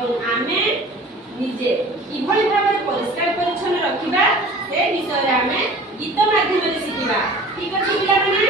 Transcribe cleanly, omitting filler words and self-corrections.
एवं आमे निजे किभଳି भाବରେ परिष्कार परिच्छन्न रखिबा से विषय रे आमे गीत माध्यम रे शिखिबा। ठीक अछि पिलामाने।